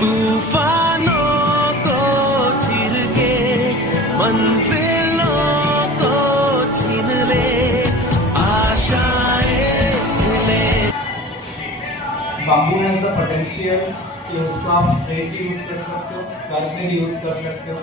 तूफानों को चीर के मंजिलों को छीन ले आशाएं ले। बाम्बू हैज द पोटेंशियल कि उसको आप स्ट्रेट यूज कर सकते हो, कर्व में यूज कर सकते हो,